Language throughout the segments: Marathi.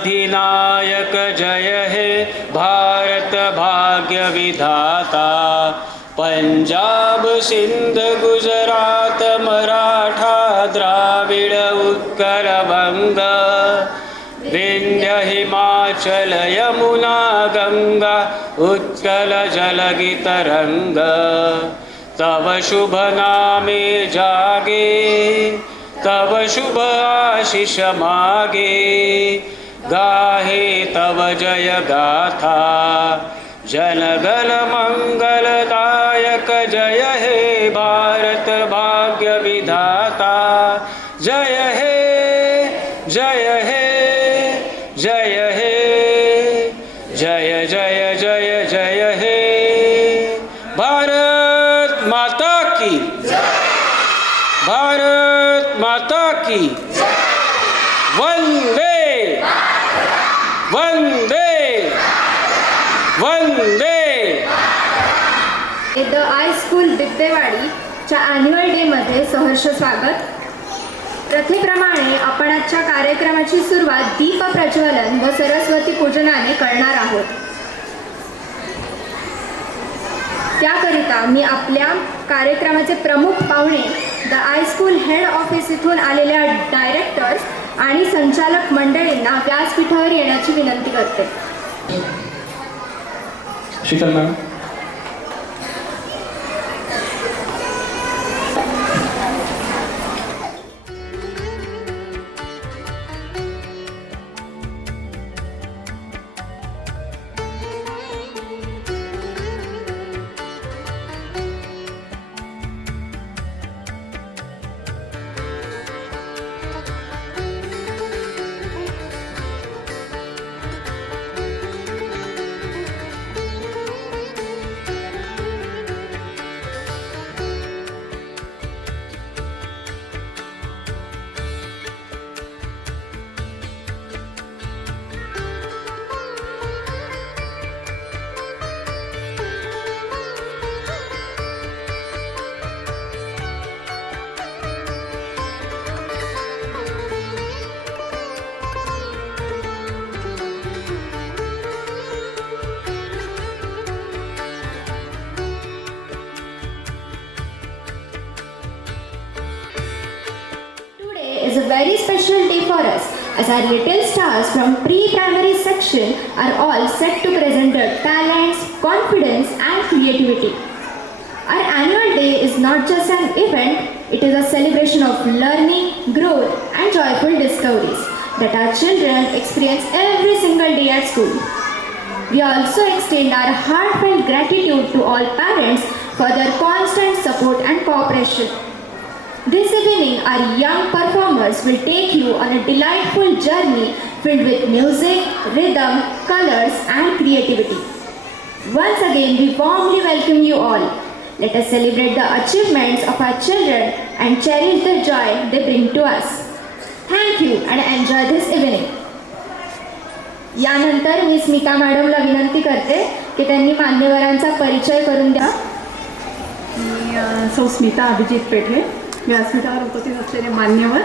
अधिनायक जय हे भारत भाग्य विधाता। पंजाब सिंध गुजरात मराठा द्राविड उत्कल वंग विंध्य हिमाचल यमुना गंगा उत्कल जलगी तरंग। तव शुभ नामे जागे तव शुभ आशीष मागे गाहे तव जय गाथा। जनगण मंगलदायक जय हे भारत भाग्य विधाता। जय हे जय हे जय हे जय जय जय जय हे। भारत माता की भारत माता की वंदे वंदे वंदे। द आय स्कूल दिप्तेवाडीच्या ॲन्युअल डेमध्ये सहर्ष स्वागत। प्रथेप्रमाणे आपण आजच्या कार्यक्रमाची सुरुवात दीप प्रज्वलन व सरस्वती पूजनाने करणार आहोत। त्याकरिता मी आपल्या कार्यक्रमाचे प्रमुख पाहुणे the I school head office इथून आलेल्या डायरेक्टर्स आणि संचालक मंडळींना व्यासपीठावर येण्याची विनंती करते। Sheetal ma'am. Is a very special day for us as our little stars from pre-primary section are all set to present their talents, confidence and creativity. Our annual day is not just an event, it is a celebration of learning, growth and joyful discoveries that our children experience every single day at school. We also extend our heartfelt gratitude to all parents for their constant support and cooperation. This evening, our young performers will take you on a delightful journey filled with music, rhythm, colors, and creativity. Once again, we warmly welcome you all. Let us celebrate the achievements of our children and cherish the joy they bring to us. Thank you and enjoy this evening. यानंतर मी स्मिता मॅडमला विनंती करते की त्यांनी मान्यवरांचा परिचय करून द्या। मी सौ स्मिता अभिजित पेठे, व्यासपीठावर उपस्थित असलेले मान्यवर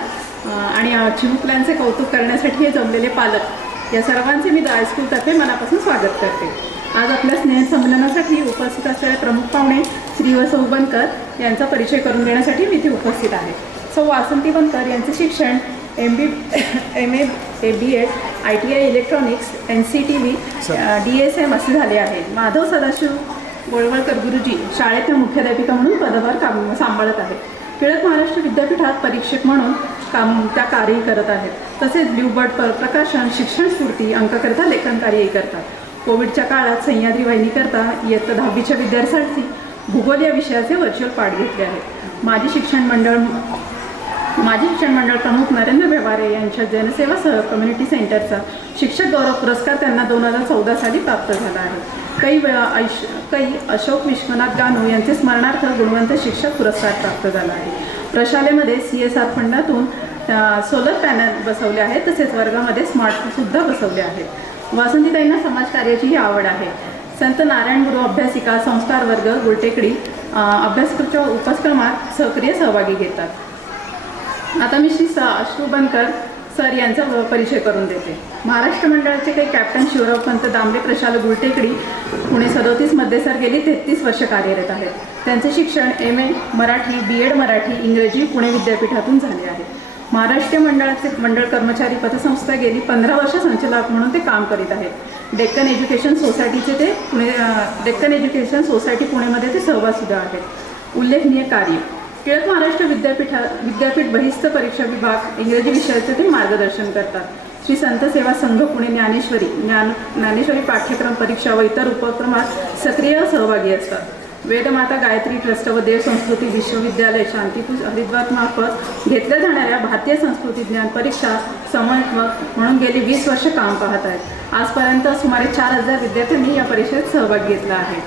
आणि चिमुकल्यांचे कौतुक करण्यासाठी हे जमलेले पालक या सर्वांचे मी द आय स्कूलतर्फे मनापासून स्वागत करते। आज आपल्या स्नेहसंमेलनासाठी उपस्थित असलेले प्रमुख पाहुणे श्री व सौ बनकर यांचा परिचय करून देण्यासाठी मी इथे उपस्थित आहे। सौ वासंती बनकर यांचे शिक्षण MA BEd ITI electronics NCTV DSM असे झाले आहे। माधव सदाशिव गोळवळकर गुरुजी शाळेतील मुख्याध्यापिका म्हणून पदभार सांभाळत आहेत। टिळक महाराष्ट्र विद्यापीठात परीक्षक म्हणून त्या कार्यही करत आहेत। तसेच ब्ल्यूबर्ड प्रकाशन शिक्षण स्फूर्ती अंककरिता लेखन कार्यही करतात। कोविडच्या काळात सह्याद्री वाहिनीकरता इयत्ता 10वीच्या विद्यार्थ्यांसाठी भूगोल या विषयाचे व्हर्च्युअल पाठ घेतले आहेत। माजी शिक्षण मंडळ प्रमुख नरेंद्र व्यवहारे यांच्या जनसेवा सह कम्युनिटी सेंटरचा शिक्षक गौरव पुरस्कार त्यांना 2014 साली प्राप्त झाला आहे। काही अशोक विश्वनाथ गानू यांचे स्मरणार्थ गुणवंत शिक्षक पुरस्कार प्राप्त झाला आहे। प्रशालेमध्ये CSR फंडातून सोलर पॅनल बसवले आहेत, तसेच वर्गामध्ये स्मार्टफोनसुद्धा बसवले आहेत। वासंतीताईंना समाजकार्याचीही आवड आहे। संत नारायण गुरु अभ्यासिका संस्कार वर्ग गुलटेकडी अभ्यासक्रमाच्या उपक्रमात सक्रिय सहभागी घेतात। आता मी श्री अश्रू बनकर सर यांचा परिचय करून देते. महाराष्ट्र मंडळाचे काही कॅप्टन शिवराव पंत दामले, प्रशाल गुलटेकडी पुणे 37मध्ये सर गेली 33 वर्ष कार्यरत आहेत. त्यांचे शिक्षण MA मराठी, BEd मराठी, इंग्रजी पुणे विद्यापीठातून झाले आहे. महाराष्ट्र मंडळाचे मंडळ कर्मचारी पतसंस्था गेली 15 वर्ष संचालक म्हणून ते काम करीत आहेत. डेक्कन एज्युकेशन सोसायटी पुणेमध्ये ते सहभागीसुद्धा आहेत. उल्लेखनीय कार्य: टिळक महाराष्ट्र विद्यापीठ बहिस्थ परीक्षा विभाग इंग्रजी विषयाचे ते मार्गदर्शन करतात. श्री संत सेवा संघ पुणे ज्ञानेश्वरी पाठ्यक्रम परीक्षा व इतर उपक्रमात सक्रिय सहभागी असतात. वेदमाता गायत्री ट्रस्ट व देव संस्कृती विश्वविद्यालय शांतीपूज हरिद्वार मार्फत घेतल्या जाणाऱ्या भारतीय संस्कृती ज्ञान परीक्षा समन्वयक म्हणून गेली 20 वर्ष काम पाहत आहेत. आजपर्यंत सुमारे 4000 विद्यार्थ्यांनी या परीक्षेत सहभाग घेतला आहे.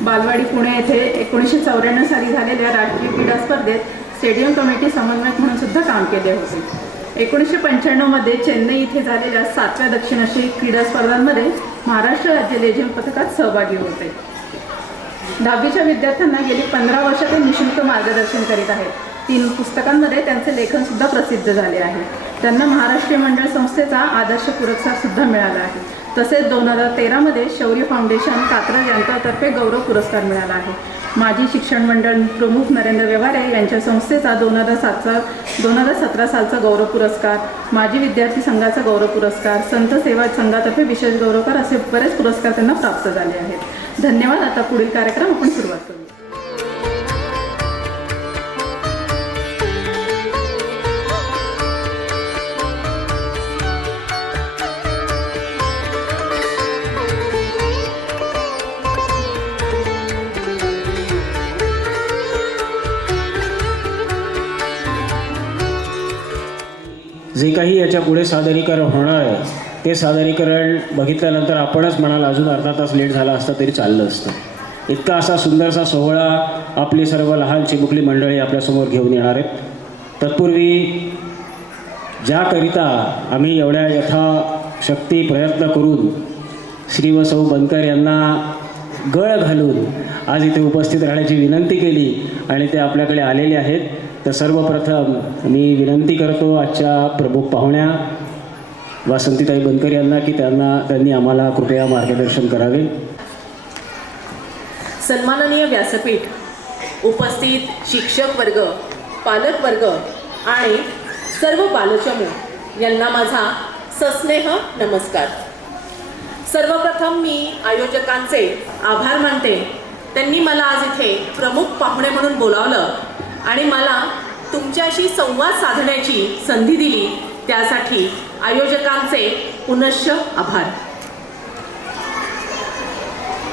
बालवाडी पुणे येथे 1994 साली झालेल्या राष्ट्रीय क्रीडा स्पर्धेत स्टेडियम कमिटी समन्वयक म्हणून सुद्धा काम केले होते. 1995मध्ये चेन्नई येथे झालेल्या 7व्या दक्षिण आशियाई क्रीडा स्पर्धांमध्ये महाराष्ट्र राज्य लेझिम पथकात सहभागी होते. 10वीच्या विद्यार्थ्यांना गेली 15 वर्ष ते निःशुल्क मार्गदर्शन करीत आहेत. 3 पुस्तकांमध्ये त्यांचे लेखनसुद्धा प्रसिद्ध झाले आहे. त्यांना महाराष्ट्रीय मंडळ संस्थेचा आदर्श पुरस्कारसुद्धा मिळाला आहे. तसेच 2013मध्ये शौर्य फाउंडेशन कात्रज यांच्यातर्फे गौरव पुरस्कार मिळाला आहे. माजी शिक्षण मंडळ प्रमुख नरेंद्र व्यवहारे यांच्या संस्थेचा 2017 सालचा गौरव पुरस्कार, माजी विद्यार्थी संघाचा गौरव पुरस्कार, संत सेवा संघातर्फे विशेष गौरवकार असे बरेच पुरस्कार त्यांना प्राप्त झाले आहेत. धन्यवाद. आता पुढील कार्यक्रम आपण सुरुवात करू. जे काही याच्या पुढे सादरीकरण होणार आहे ते सादरीकरण बघितल्यानंतर आपणच म्हणाल अजून अर्धा तास लेट झाला असता तरी चाललं असतं. इतका असा सुंदरसा सोहळा आपली सर्व लहान चिमुकली मंडळी आपल्यासमोर घेऊन येणार आहेत. तत्पूर्वी ज्याकरिता आम्ही एवढ्या यथाशक्ती प्रयत्न करून श्री व सौ बनकर यांना गळ घालून आज इथे उपस्थित राहण्याची विनंती केली आणि ते आपल्याकडे आलेले आहेत, तर सर्वप्रथम मी विनंती करतो आजच्या प्रमुख पाहुण्या वासंतीताई बनकर यांना की त्यांनी आम्हाला कृपया मार्गदर्शन करावे. सन्माननीय व्यासपीठ, उपस्थित शिक्षक वर्ग, पालक वर्ग आणि सर्व बालचमू यांना माझा सस्नेह नमस्कार. सर्वप्रथम मी आयोजकांचे आभार मानते. त्यांनी मला आज इथे प्रमुख पाहुणे म्हणून बोलावलं आणि मला तुमच्याशी संवाद साधण्याची संधी दिली, त्यासाठी आयोजकांचे पुनश्च आभार.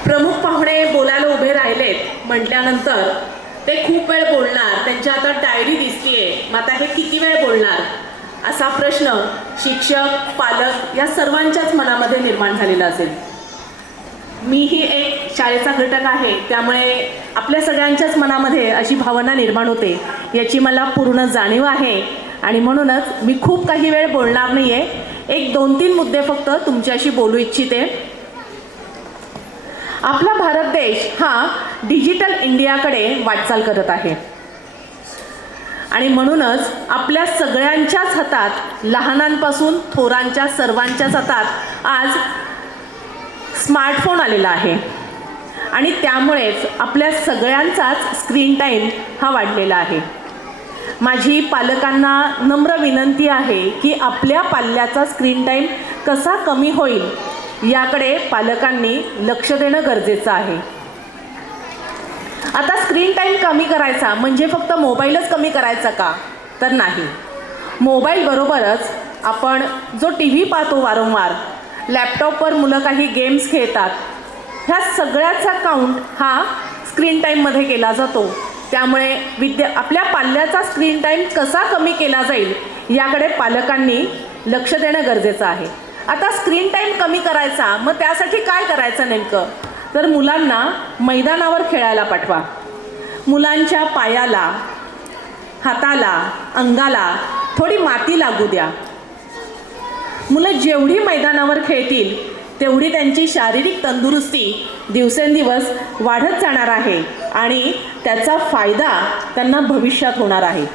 प्रमुख पाहुणे बोलायला उभे राहिलेत म्हटल्यानंतर ते खूप वेळ बोलणार, त्यांच्या आता डायरी दिसतीये, मग आता हे किती वेळ बोलणार असा प्रश्न शिक्षक, पालक या सर्वांच्याच मनामध्ये निर्माण झालेला असेल. मीही एक शाळेचा घटक आहे, त्यामुळे आपल्या सगळ्यांच्याच मनामध्ये अशी भावना निर्माण होते याची मला पूर्ण जाणीव आहे आणि म्हणूनच मी खूप काही वेळ बोलणार नाही आहे. एक 2-3 मुद्दे फक्त तुमच्याशी बोलू इच्छिते. आपला भारत देश हा डिजिटल इंडियाकडे वाटचाल करत आहे आणि म्हणूनच आपल्या सगळ्यांच्याच हातात, लहानांपासून थोरांच्या सर्वांच्याच हातात आज स्मार्टफोन आलेला आहे आणि त्यामुळेच आपल्या सगळ्यांचाच स्क्रीन टाईम हा वाढलेला आहे. माझी पालकांना नम्र विनंती आहे की आपल्या पाल्याचा स्क्रीन टाईम कसा कमी होईल याकडे पालकांनी लक्ष देणं गरजेचं आहे. आता स्क्रीन टाईम कमी करायचा म्हणजे फक्त मोबाईलच कमी करायचा का? तर नाही. मोबाईलबरोबरच आपण जो TV पाहतो वारंवार, लॅपटॉपवर मुलं काही गेम्स खेळतात, ह्या सगळ्याचा काउंट हा स्क्रीन टाईममध्ये केला जातो. त्यामुळे आपल्या पाल्याचा स्क्रीन टाईम कसा कमी केला जाईल याकडे पालकांनी लक्ष देणं गरजेचं आहे. आता स्क्रीन टाईम कमी करायचा, मग त्यासाठी काय करायचं नेमकं? तर मुलांना मैदानावर खेळायला पाठवा. मुलांच्या पायाला, हाताला, अंगाला थोडी माती लागू द्या. मुलं जेवढी मैदानावर खेळतील तेवढी त्यांची शारीरिक तंदुरुस्ती दिवसेंदिवस वाढत जाणार आहे आणि त्याचा फायदा त्यांना भविष्यात होणार आहे.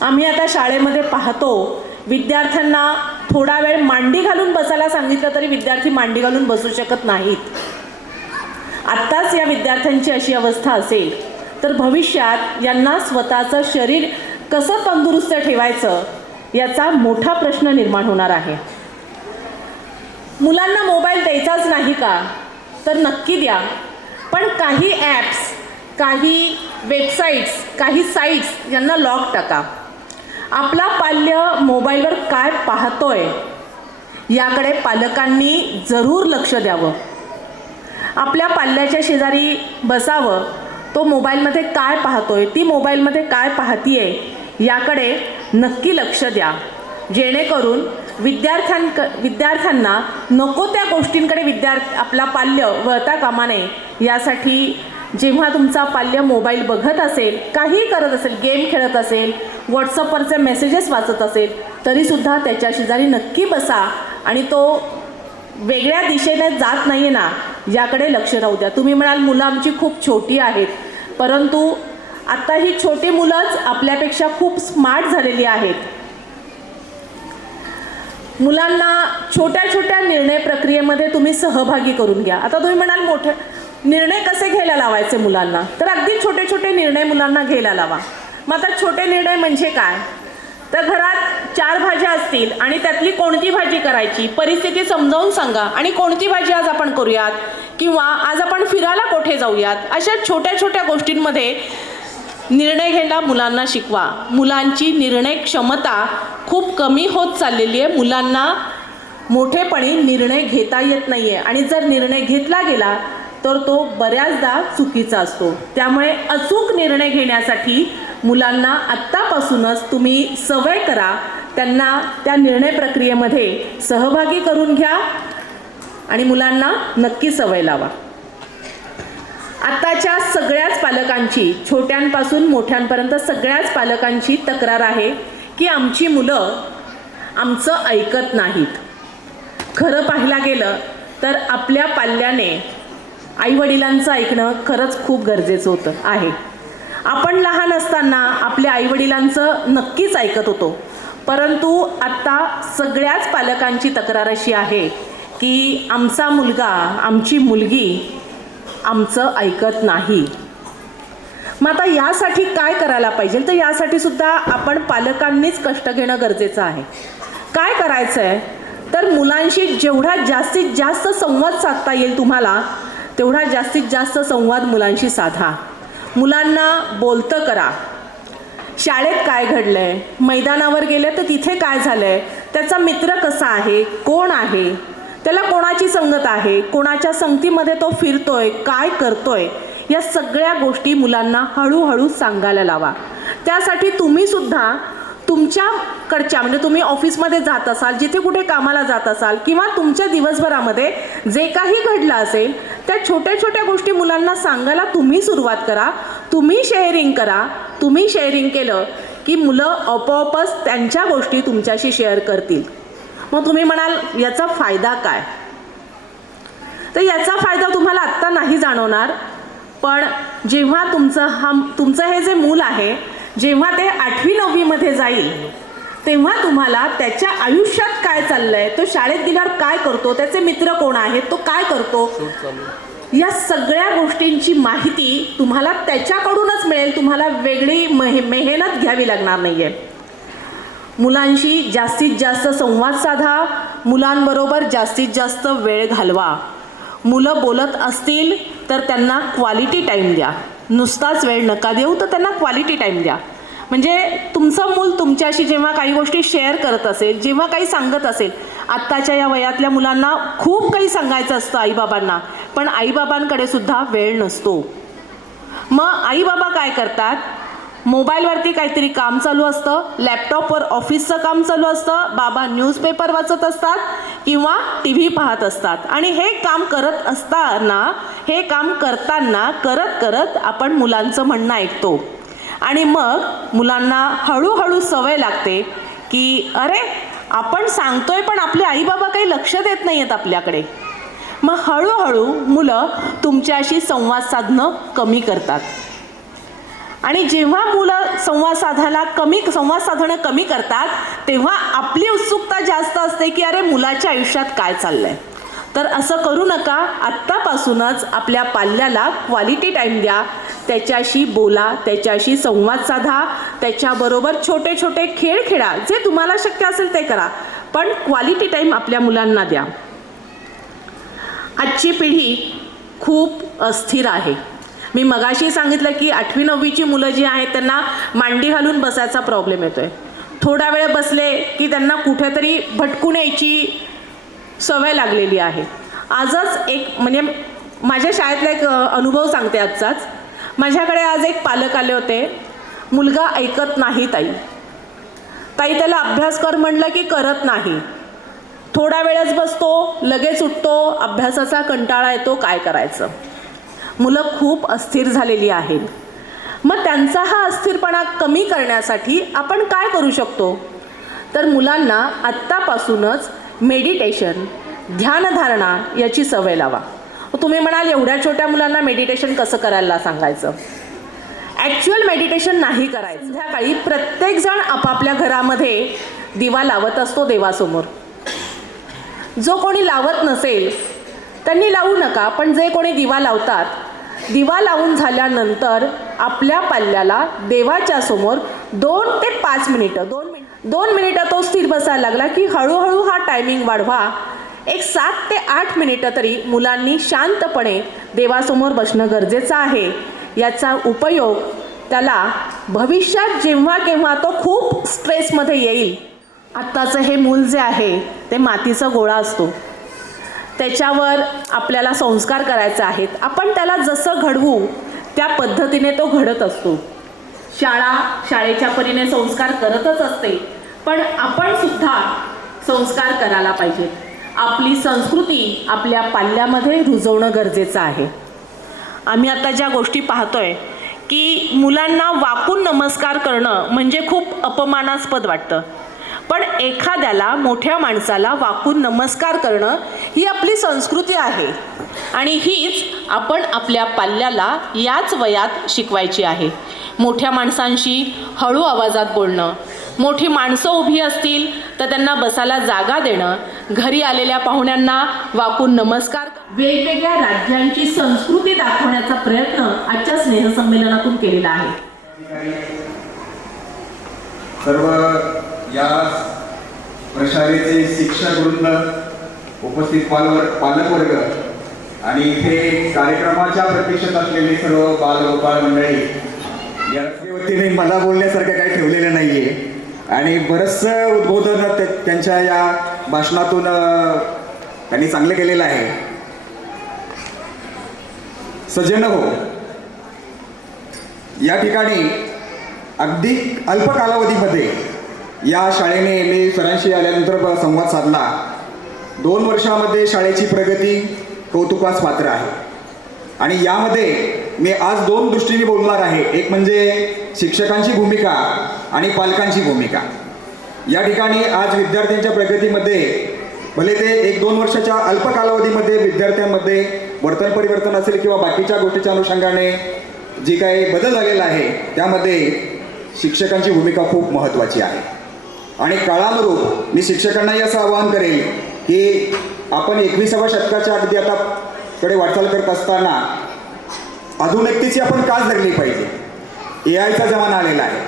आम्ही आता शाळेमध्ये पाहतो विद्यार्थ्यांना थोडा वेळ मांडी घालून बसायला सांगितलं तरी विद्यार्थी मांडी घालून बसू शकत नाहीत. आत्ताच या विद्यार्थ्यांची अशी अवस्था असेल तर भविष्यात यांना स्वतःचं शरीर कसं तंदुरुस्त ठेवायचं याचा मोठा प्रश्न निर्माण होणार आहे. मुलांना मोबाईल द्यायचाच नाही का, तर नक्की द्या, पण काही ॲप्स, काही वेबसाईट्स, काही साईट्स यांना लॉक टाका. आपला पाल्य मोबाईलवर काय पाहतोय याकडे पालकांनी जरूर लक्ष द्यावं. आपल्या पाल्याच्या शेजारी बसावं, तो मोबाईलमध्ये काय पाहतोय, ती मोबाईलमध्ये काय पाहतीये याकडे नक्की लक्ष द्या, जेणेकरून विद्यार्थ्यांना नको त्या गोष्टींकडे आपला पाल्य वळता कामा नये. यासाठी जेव्हा तुमचा पाल्य मोबाईल बघत असेल, काही करत असेल, गेम खेळत असेल, व्हॉट्सअपवरचे मेसेजेस वाचत असेल, तरीसुद्धा त्याच्या शेजारी नक्की बसा आणि तो वेगळ्या दिशेने जात नाही आहे ना याकडे लक्ष राहू द्या. तुम्ही म्हणाल मुलं आमची खूप छोटी आहेत, परंतु आत्ता ही छोटी मुलंच आपल्यापेक्षा खूप स्मार्ट झालेली आहेत. मुलांना छोट्या छोट्या निर्णय प्रक्रियेमध्ये तुम्ही सहभागी करून घ्या. आता तुम्ही म्हणाल मोठे निर्णय कसे घ्यायला लावायचे मुलांना, तर अगदी छोटे छोटे निर्णय मुलांना घ्यायला लावा. मग आता छोटे निर्णय म्हणजे काय, तर घरात 4 भाज्या असतील आणि त्यातली कोणती भाजी करायची, परिस्थिती समजावून सांगा आणि कोणती भाजी आज आपण करूयात किंवा आज आपण फिरायला कुठे जाऊयात, अशा छोट्या छोट्या गोष्टींमध्ये निर्णय घ्यायला मुलांना शिकवा. मुलांची निर्णय क्षमता खूप कमी होत चाललेली आहे. मुलांना मोठेपणी निर्णय घेता येत नाही आहे आणि जर निर्णय घेतला गेला तर तो बऱ्याचदा चुकीचा असतो. त्यामुळे अचूक निर्णय घेण्यासाठी मुलांना आत्तापासूनच तुम्ही सवय करा, त्यांना त्या निर्णय प्रक्रियेमध्ये सहभागी करून घ्या आणि मुलांना नक्की सवय लावा. आत्ताच्या सगळ्याच पालकांची, छोट्यांपासून मोठ्यांपर्यंत सगळ्याच पालकांची तक्रार आहे की आमची मुलं आमचं ऐकत नाहीत. खरं पाहायला गेलं तर आपल्या पाल्याने आईवडिलांचं ऐकणं खरंच खूप गरजेचं आहे. आपण लहान असताना आपल्या आईवडिलांचं नक्कीच ऐकत होतो, परंतु आत्ता सगळ्याच पालकांची तक्रार अशी आहे की आमचा मुलगा, आमची मुलगी आमचं ऐकत नाही. मग आता यासाठी काय करायला पाहिजे, तर यासाठी सुद्धा आपण पालकांनीच कष्ट घेणं गरजेचं आहे. काय करायचं आहे, तर मुलांशी जेवढा जास्तीत जास्त संवाद साधता येईल तुम्हाला, तेवढा जास्तीत जास्त संवाद मुलांशी साधा. मुलांना बोलतं करा. शाळेत काय घडलं आहे, मैदानावर गेले तर तिथे काय झालं आहे, त्याचा मित्र कसा आहे, कोण आहे, त्याला कोणाची संगत आहे, कोणाच्या संगतीमध्ये तो फिरतोय, काय करतोय, या सगळ्या गोष्टी मुलांना हळूहळू सांगायला लावा. त्यासाठी तुम्ही सुद्धा तुमच्याकडच्या, म्हणजे तुम्ही ऑफिसमध्ये जात असाल, जिथे कुठे कामाला जात असाल किंवा तुमच्या दिवसभरामध्ये जे काही घडलं असेल त्या छोट्या छोट्या गोष्टी मुलांना सांगायला तुम्ही सुरुवात करा. तुम्ही शेअरिंग करा. तुम्ही शेअरिंग केलं की मुलं आपोआपच त्यांच्या गोष्टी तुमच्याशी शेअर करतील. मग तुम्ही म्हणाल याचा फायदा काय, तर याचा फायदा तुम्हाला आत्ता नाही जाणवणार, पण जेव्हा तुमचं हे जे मूल आहे, जेव्हा ते 8वी-9वी मध्ये जाईल तेव्हा तुम्हाला त्याच्या आयुष्यात काय चाललंय, तो शाळेत गेल्यावर काय करतो, त्याचे मित्र कोण आहेत, तो काय करतो, या सगळ्या गोष्टींची माहिती तुम्हाला त्याच्याकडूनच मिळेल. तुम्हाला वेगळी मेहनत घ्यावी लागणार नाही आहे. मुलांशी जास्तीत जास्त संवाद साधा. मुलांबरोबर जास्तीत जास्त वेळ घालवा. मुलं बोलत असतील तर त्यांना क्वालिटी टाईम द्या. नुसताच वेळ नका देऊ, तर त्यांना क्वालिटी टाईम द्या. म्हणजे तुमचं मूल तुमच्याशी जेव्हा काही गोष्टी शेअर करत असेल, जेव्हा काही सांगत असेल, आत्ताच्या या वयातल्या मुलांना खूप काही सांगायचं असतं आईबाबांना, पण आईबाबांकडे सुद्धा वेळ नसतो. मग आईबाबा काय करतात, मोबाईलवरती काहीतरी काम चालू असतं, लॅपटॉपवर ऑफिसचं काम चालू असतं, बाबा न्यूजपेपर वाचत असतात किंवा टी व्ही पाहत असतात. आणि हे काम करताना करत करत आपण मुलांचं म्हणणं ऐकतो आणि मग मुलांना हळूहळू सवय लागते की अरे आपण सांगतोय पण आपले आईबाबा काही लक्ष देत नाही आहेत आपल्याकडे. मग हळूहळू मुलं तुमच्याशी संवाद साधणं कमी करतात. आणि जेव्हा मुलं संवाद साधणं कमी करतात तेव्हा आपली उत्सुकता जास्त असते की अरे मुलाच्या आयुष्यात काय चाललंय. तर असं करू नका. आत्तापासूनच आपल्या पाल्याला क्वालिटी टाईम द्या, त्याच्याशी बोला, त्याच्याशी संवाद साधा, त्याच्याबरोबर छोटे छोटे खेळ खेळा, जे तुम्हाला शक्य असेल ते करा, पण क्वालिटी टाईम आपल्या मुलांना द्या. आजची पिढी खूप अस्थिर आहे. मी मगाशी सांगितलं की 8वी 9वीची मुलं जी आहेत त्यांना मांडी घालून बसायचा प्रॉब्लेम येतो आहे. थोडा वेळ बसले की त्यांना कुठेतरी भटकून यायची सवय लागलेली आहे. आजच एक म्हणजे माझ्या शाळेतला एक अनुभव सांगते आजचाच. माझ्याकडे आज एक पालक आले होते. मुलगा ऐकत नाही ताई त्याला अभ्यास कर म्हणलं की करत नाही. थोडा वेळच बसतो, लगेच उठतो, अभ्यासाचा कंटाळा येतो, काय करायचं. मुलं खूप अस्थिर झालेली आहेत. मग त्यांचा हा अस्थिरपणा कमी करण्यासाठी आपण काय करू शकतो? तर मुलांना आत्तापासूनच मेडिटेशन, ध्यानधारणा याची सवय लावा. तुम्ही म्हणाल एवढ्या छोट्या मुलांना मेडिटेशन कसं करायला सांगायचं? ॲक्च्युअल मेडिटेशन नाही करायचं. संध्याकाळी प्रत्येकजण आपापल्या घरामध्ये दिवा लावत असतो देवासमोर. जो कोणी लावत नसेल त्यांनी लावू नका, पण जे कोणी दिवा लावतात, दिवा लावून झाल्यानंतर आपल्या पाल्याला देवाच्या समोर 2 ते 5 मिनिटं 2 मिनिटं तो स्थिर बसायला लागला की हळूहळू हा टायमिंग वाढवा. एक 7 ते 8 मिनिटं तरी मुलांनी शांतपणे देवासमोर बसणं गरजेचं आहे. याचा उपयोग त्याला भविष्यात जेव्हा केव्हा तो खूप स्ट्रेसमध्ये येईल. आत्ताचं हे मूल जे आहे ते मातीचा गोळा असतो, त्याच्यावर आपल्याला संस्कार करायचे आहेत. आपण त्याला जसं घडवू त्या पद्धतीने तो घडत असतो. शाळेच्या परीने संस्कार करतच असते, पण आपण सुद्धा संस्कार करायला पाहिजेत. आपली संस्कृती आपल्या पाल्यामध्ये रुजवणं गरजेचं आहे. आम्ही आता ज्या गोष्टी पाहतोय की मुलांना वाकून नमस्कार करणं म्हणजे खूप अपमानास्पद वाटतं, पण एखाद्याला, मोठ्या माणसाला वाकून नमस्कार करणं ही आपली संस्कृती आहे आणि हीच आपण आपल्या पाल्याला याच वयात शिकवायची आहे. मोठ्या माणसांशी हळू आवाजात बोलणं, मोठी माणसं उभी असतील तर त्यांना बसायला जागा देणं, घरी आलेल्या पाहुण्यांना वाकून नमस्कार. वेगवेगळ्या राज्यांची संस्कृती दाखवण्याचा प्रयत्न आजच्या स्नेहसंमेलनातून केलेला आहे. सर्व या प्रशालेचे शिक्षक वृंद, उपस्थित पालकवर्ग आणि इथे कार्यक्रमाच्या प्रतीक्षेत असलेले सर्व बालगोपाळ मंडळी, या वतीने मला बोलण्यासारखं काही ठेवलेलं नाहीये आणि बरंचसं उद्बोधन त्यांच्या या भाषणातून त्यांनी चांगलं केलेलं आहे. सज्जन हो, या ठिकाणी अगदी अल्प कालावधीमध्ये या शाळेने मी सरांशी आल्यानंतर संवाद साधला. 2 वर्षामध्ये शाळेची प्रगती कौतुकास पात्र आहे आणि यामध्ये मी आज 2 दृष्टीने बोलणार आहे. एक म्हणजे शिक्षकांची भूमिका आणि पालकांची भूमिका. या ठिकाणी आज विद्यार्थ्यांच्या प्रगतीमध्ये भले ते 1-2 वर्षाच्या अल्प कालावधीमध्ये विद्यार्थ्यांमध्ये वर्तन परिवर्तन असेल किंवा बाकीच्या गोष्टीच्या अनुषंगाने जे काही बदल झालेला आहे त्यामध्ये शिक्षकांची भूमिका खूप महत्त्वाची आहे. आणि काळानुरूप मी शिक्षकांनाही असं आवाहन करेल की आपण 21व्या शतकाच्या अगदी आता कडे वाटचाल करत असताना आधुनिकतेची आपण कास धरली पाहिजे. AIचा जमाना आलेला आहे.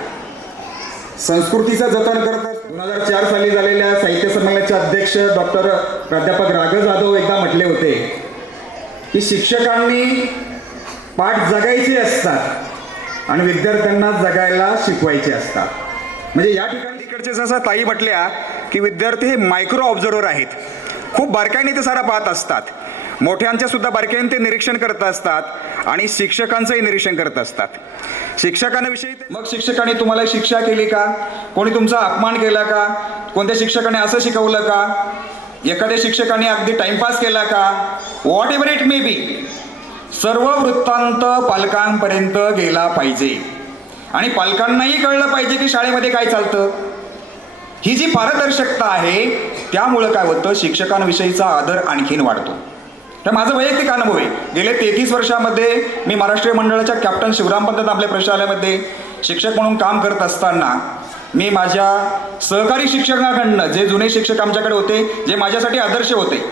संस्कृतीचं जतन करत 2004 साली झालेल्या साहित्य संमेलनाचे अध्यक्ष डॉक्टर प्राध्यापक राघव जाधव एकदा म्हटले होते की शिक्षकांनी पाठ जगायचे असतात आणि विद्यार्थ्यांना जगायला शिकवायचे असतात. म्हणजे या ठिकाणी तिकडचे जसं ताई म्हटल्या की विद्यार्थी हे मायक्रो ऑब्झर्वर आहेत. खूप बारकाईने ते सारा पाहत असतात. मोठ्यांच्या सुद्धा बारकाईने ते निरीक्षण करत असतात आणि शिक्षकांचंही निरीक्षण करत असतात. शिक्षकांविषयी मग शिक्षकांनी तुम्हाला शिक्षा केली का? कोणी तुमचा अपमान केला का? कोणत्या शिक्षकाने असं शिकवलं का? एखाद्या शिक्षकाने अगदी टाइमपास केला का? What ever it may be, सर्व वृत्तांत पालकांपर्यंत गेला पाहिजे आणि पालकांनाही कळलं पाहिजे की शाळेमध्ये काय चालतं. ही जी पारदर्शकता आहे त्यामुळं काय होतं, शिक्षकांविषयीचा आदर आणखीन वाढतो. हे माझं वैयक्तिक अनुभव आहे. गेले 33 वर्षामध्ये मी महाराष्ट्रीय मंडळाच्या कॅप्टन शिवरामपंत दामले प्रशालेमध्ये शिक्षक म्हणून काम करत असताना मी माझ्या सहकारी शिक्षकांकडनं, जे जुने शिक्षक आमच्याकडे होते, जे माझ्यासाठी आदर्श होते,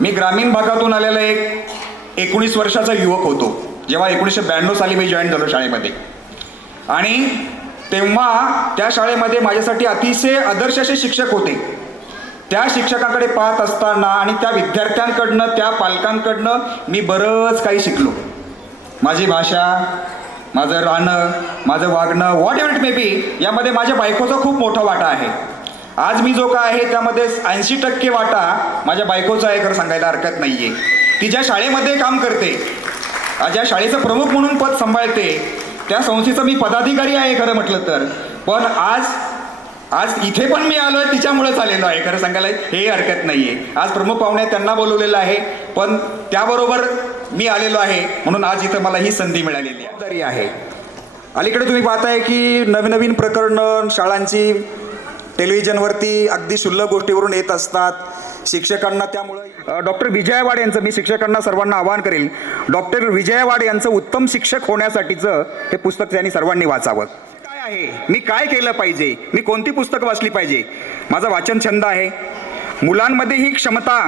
मी ग्रामीण भागातून आलेला एक 19 वर्षाचा युवक होतो जेव्हा 1992 साली मी जॉईन झालो शाळेमध्ये. आणि तेव्हा त्या शाळेमध्ये माझ्यासाठी अतिशय आदर्श असे शिक्षक होते. त्या शिक्षकाकडे पाहत असताना आणि त्या विद्यार्थ्यांकडनं, त्या पालकांकडनं मी बरंच काही शिकलो. माझी भाषा, माझं राहणं, माझं वागणं, what ever it may be, यामध्ये माझ्या बायकोचा खूप मोठा वाटा आहे. आज मी जो काय आहे त्यामध्ये 80% वाटा माझ्या बायकोचा आहे, खरं सांगायला हरकत नाही आहे. ती ज्या शाळेमध्ये काम करते, ज्या शाळेचं प्रमुख म्हणून पद सांभाळते, त्या संस्थेचा मी पदाधिकारी आहे खरं म्हटलं तर. पण आज इथे पण मी आलो आहे तिच्यामुळेच आलेलो आहे, खरं सांगायला हे हरकत नाही आहे. आज प्रमुख पाहुणे त्यांना बोलवलेलं आहे, पण त्याबरोबर मी आलेलो आहे म्हणून आज इथं मला ही संधी मिळालेली आहे. अलीकडे तुम्ही पाहताय की नवीन नवीन प्रकरणं शाळांची टेलिव्हिजनवरती अगदी क्षुल्लक गोष्टीवरून येत असतात. शिक्षकांना त्यामुळं डॉक्टर विजया वाड यांचं मी शिक्षकांना सर्वांना आवाहन करेल, डॉक्टर विजया वाड यांचं उत्तम शिक्षक होण्यासाठीचं हे पुस्तक त्यांनी सर्वांनी वाचावं. काय आहे, मी काय केलं पाहिजे, मी कोणती पुस्तकं वाचली पाहिजे, माझा वाचन छंद आहे. मुलांमध्ये ही क्षमता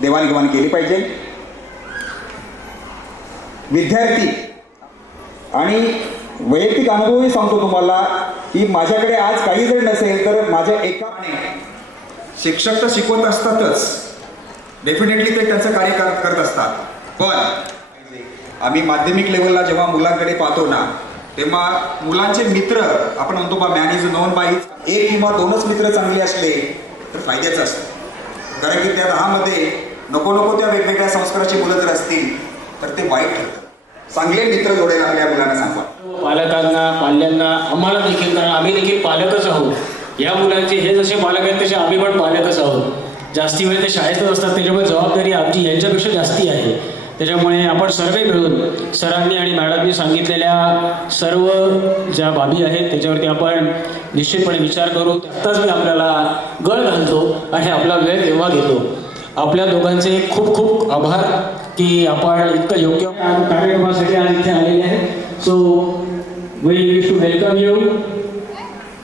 देवाणघेवाण केली पाहिजे. विद्यार्थी आणि वैयक्तिक अनुभवही सांगतो तुम्हाला की माझ्याकडे आज काही जरी नसेल तर माझ्या एकाने शिक्षक तर शिकवत असतातच, डेफिनेटली ते त्यांचं कार्य करत असतात. पण आम्ही माध्यमिक लेवलला जेव्हा मुलांकडे पाहतो ना, तेव्हा मुलांचे मित्र, आपण म्हणतो बा मॅन इज नोन बाय, एक किंवा दोनच मित्र चांगले असले तर फायद्याचं असतं. कारण की त्या 10मध्ये नको त्या वेगवेगळ्या संस्काराची मुलं जर असतील तर ते वाईट ठरतं. चांगले मित्र जोडेल आपल्या मुलांना सांगा. पालकांना, पाल्यांना, आम्हाला देखील, कारण आम्ही देखील पालकच आहोत. या मुलांचे हे जसे पालक आहेत तसे आम्ही पण पालकच आहोत. जास्ती वेळ ते शाळेतच असतात, त्याच्यामुळे जबाबदारी आमची यांच्यापेक्षा जास्ती आहे. त्याच्यामुळे आपण सर्व मिळून सरांनी आणि मॅडमनी सांगितलेल्या सर्व ज्या बाबी आहेत त्याच्यावरती आपण निश्चितपणे विचार करू. आत्ताच मी आपल्याला गळ घालतो आणि आपला वेळ तेव्हा घेतो. आपल्या दोघांचे खूप खूप आभार की आपण इतकं योग्य कार्यक्रमासाठी आज इथे आलेले आहेत. So we wish to welcome you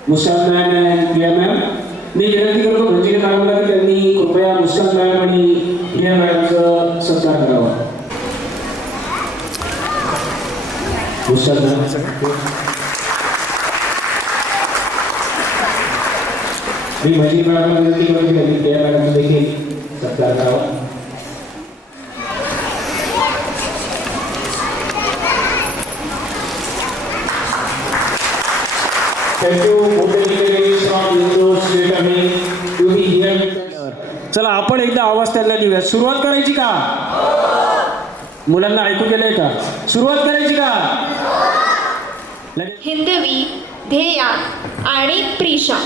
Muskan ma'am and Priya ma'am. मी विनंती करतो रंजिनी मॅडमला की त्यांनी कृपया मुस्कान मॅम आणि प्रिया मॅडमचं सत्कार करावा. मुस्कान मॅम. मी रंजिनी मॅडमला विनंती करतो की त्यांनी प्रिया मॅडमचं देखील सत्कार करावा. चला आपण एकदा आवाज त्यांना देऊया. सुरुवात करायची का? मुलांना ऐकू गेलंय का? सुरुवात करायची का? हिंदवी, ध्येया आणि प्रिशा.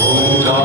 ओंकार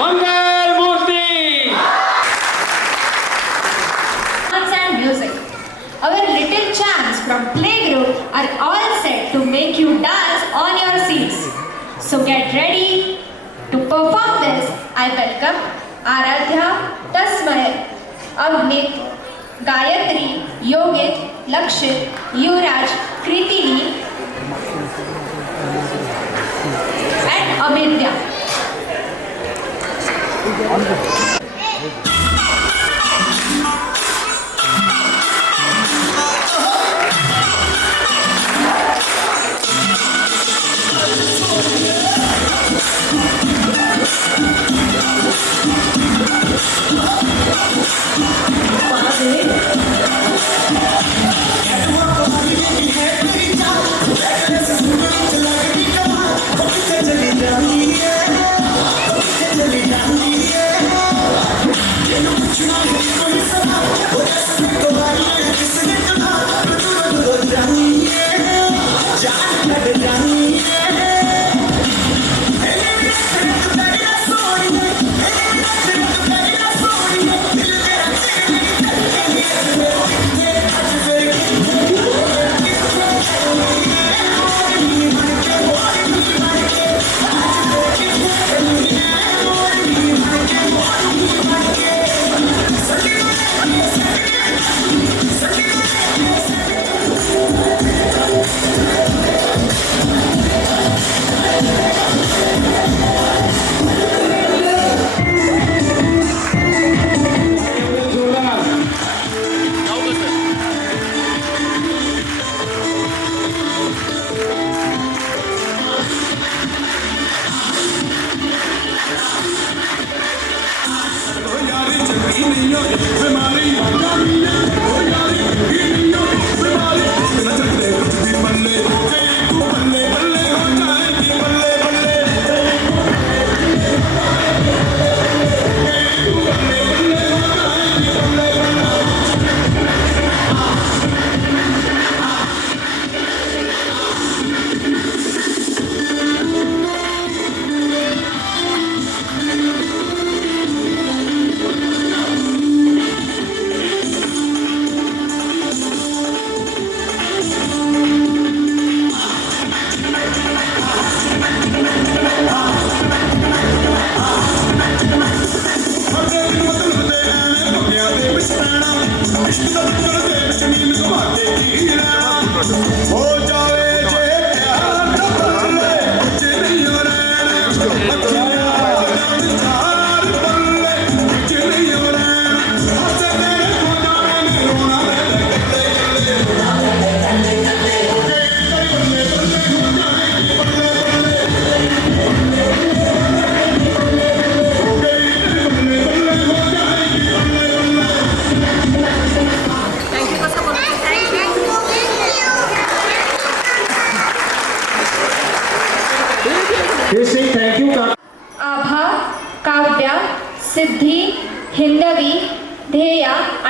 मंगल मूर्ती. Dance and music. Our little champs from playgroup are all set to make you dance on your seats. So get ready to perform this. I welcome Aradhya, Tasmay, Avnit, Gayatri, Yogit, Lakshit, Yuvraj, Kritini and Avidya.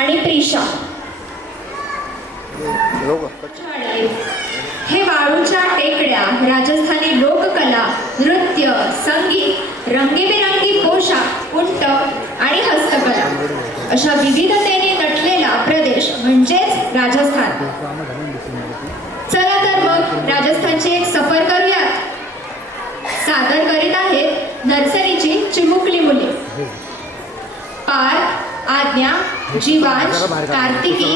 आणि प्रिशा. हे वाळूच्या टेकड्या, राजस्थानी लोककला, नृत्य, संगीत, रंगीबेरंगी पोशाख, उंट आणि हस्तकला अशा विविधतेने नटलेला प्रदेश म्हणजेच राजस्थान. चला तर मग राजस्थानची एक सफर करूयात. सादर करीत आहेत नर्सरीची चिमुकली मुले. पार्थ, आज्ञा, जीवांश, कार्तिकी,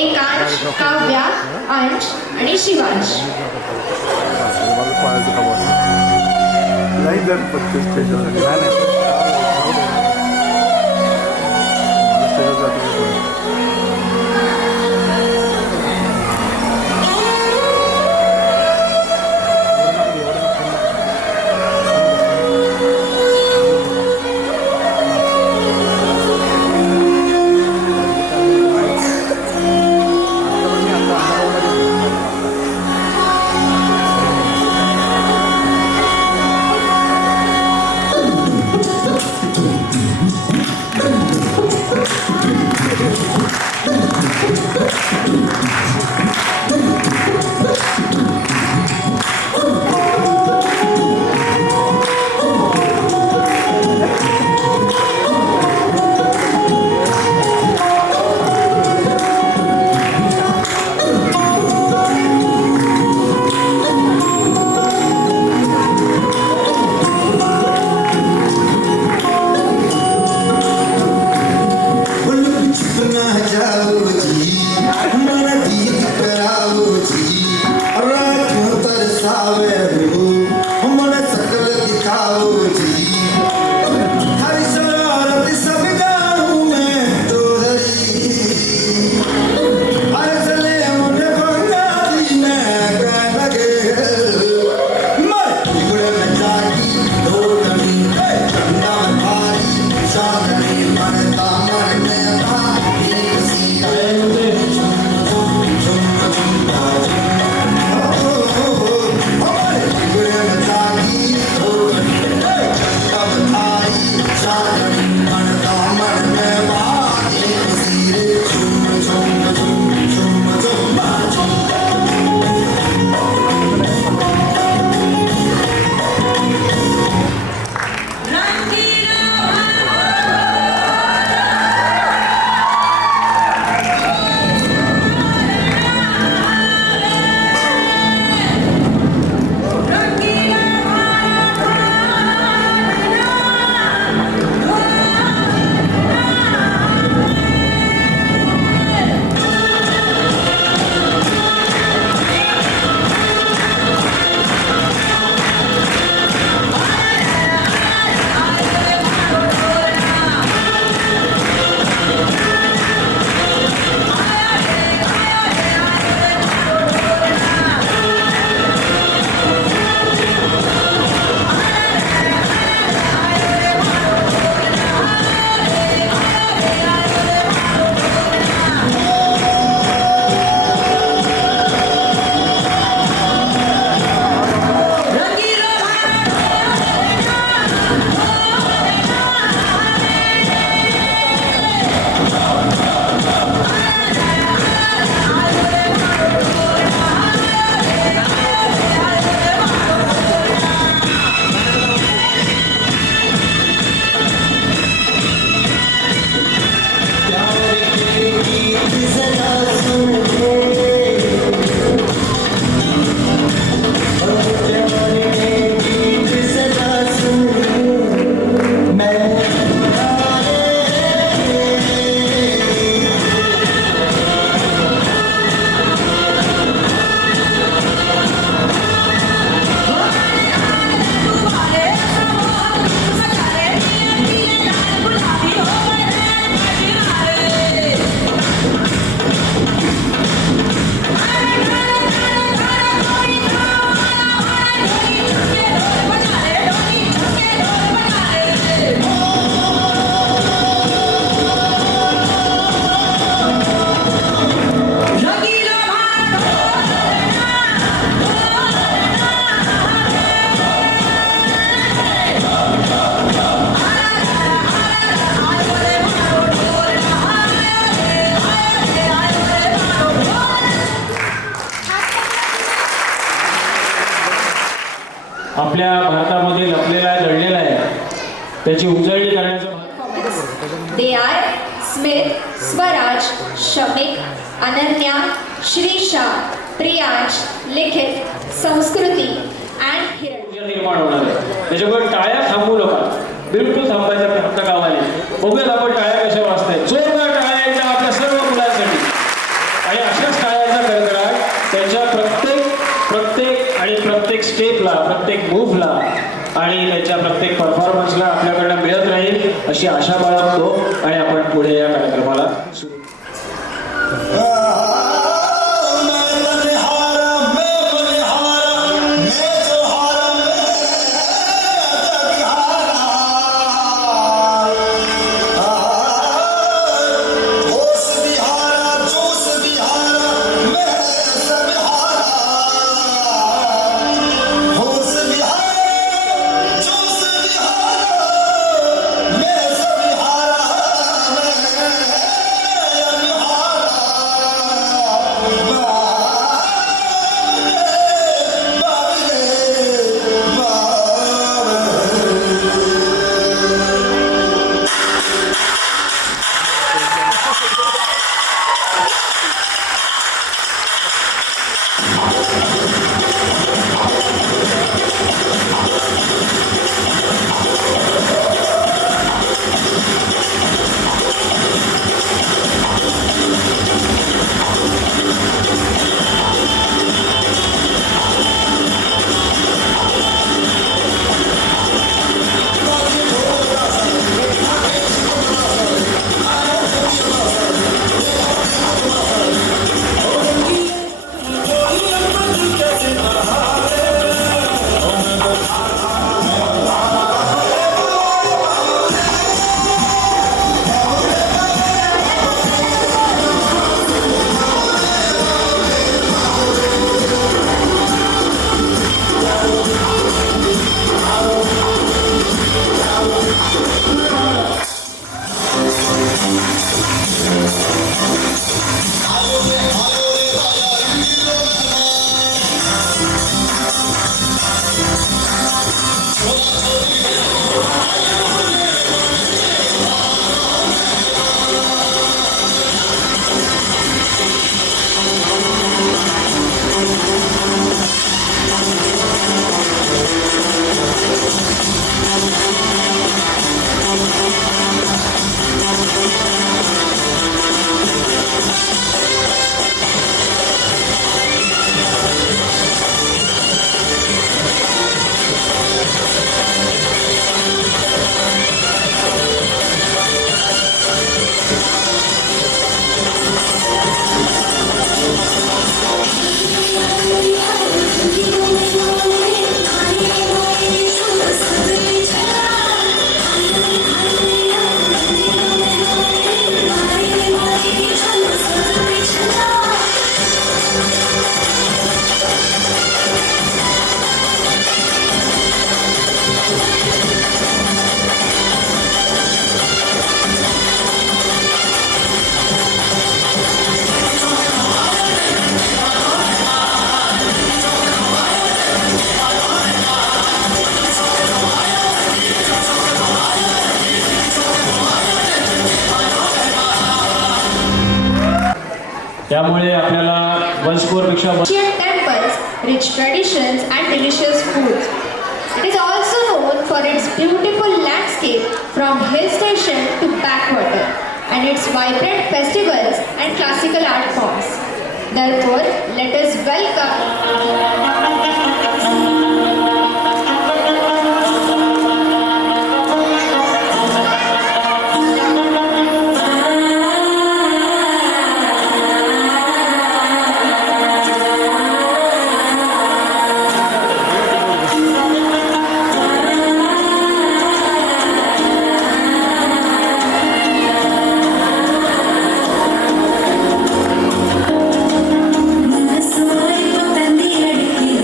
एकांश, काव्या, अंश आणि शिवांश. आपल्या भारतामध्ये लपलेला दडलेला आहे त्याची उजळणी करण्याचं They are Smith, Swaraj, Shamik, Ananya, Shrisha, Priyansh, Likhit, Samskruti and Hiran. निर्माण होणार आहे. त्याच्यामुळे टाळ्या थांबू नका, बिलकुल थांबायचं फक्त कामाने. बघूयात आपण टाळ्या कशा वाजतायत. जोरदार टाळ्या एकदा आपल्या सर्व मुलांसाठी आणि अशाच टाळ्यांचा कडकडाट त्यांच्या प्रत्येक स्टेपला, प्रत्येक मूव्हला आणि त्यांच्या प्रत्येक परफॉर्मन्सला आपल्याकडनं मिळत राहील अशी आशा बाळगतो आणि आपण पुढे या कार्यक्रमाला सुरू त्यामुळे आपल्याला one स्कोअरपेक्षा Ancient temples, rich traditions and delicious foods. It is also known for its beautiful landscape from hill station to backwater and its vibrant festivals and classical art forms. Therefore, let us welcome Soy tu tendida.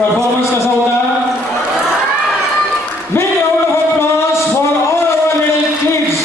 Performance कसा होता? Big round of applause for all our little kids.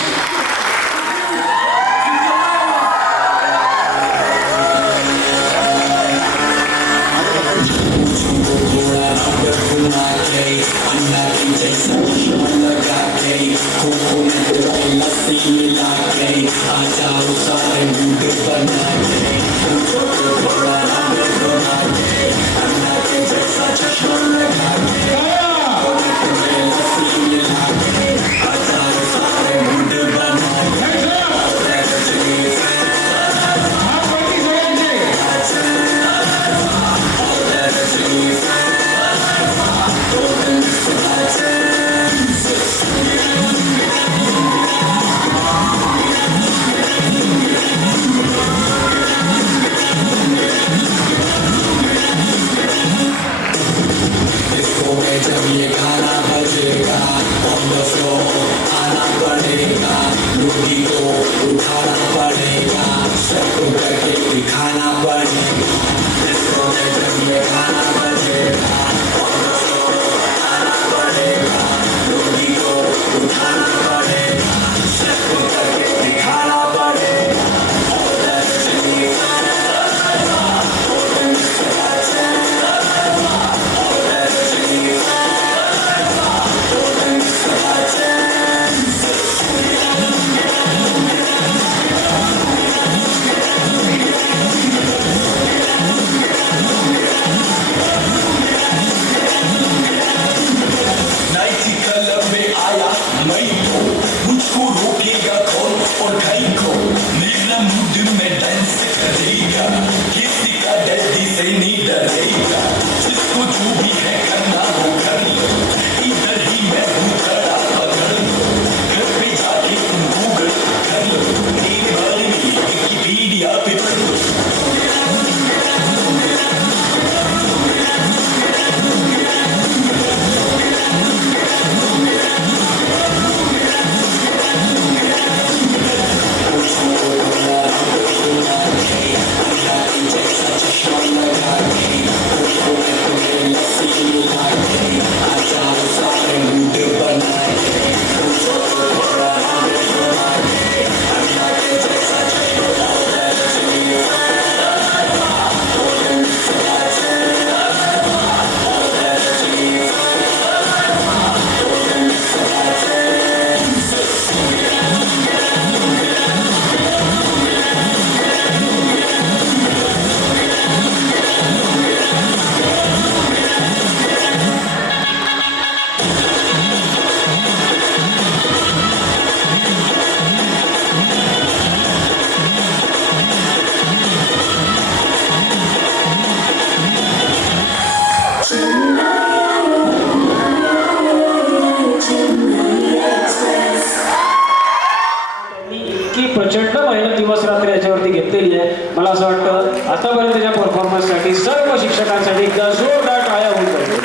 प्रचंड मेहनत दिवस रात्र याच्यावरती घेतलेली आहे. मला असं वाटतं आतापर्यंतच्या परफॉर्मन्ससाठी सर्व शिक्षकांसाठी एकदा जोरदार टाळ्या होऊन पाहिजे.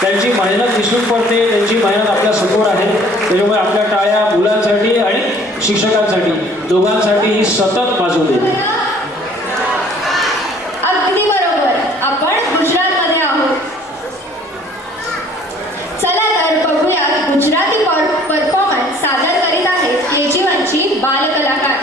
त्यांची मेहनत दिसून पडते, त्यांची मेहनत आपल्या समोर आहे. त्याच्यामुळे आपल्या टाळ्या मुलांसाठी आणि शिक्षकांसाठी दोघांसाठीही सतत वाजवू दे. अगदी बरोबर. आपण गुजरातमध्ये आहोत. चला तर बघूया गुजराती परफॉर्मन्स सादर करीत आहेत KG1 ची बालकलाकार.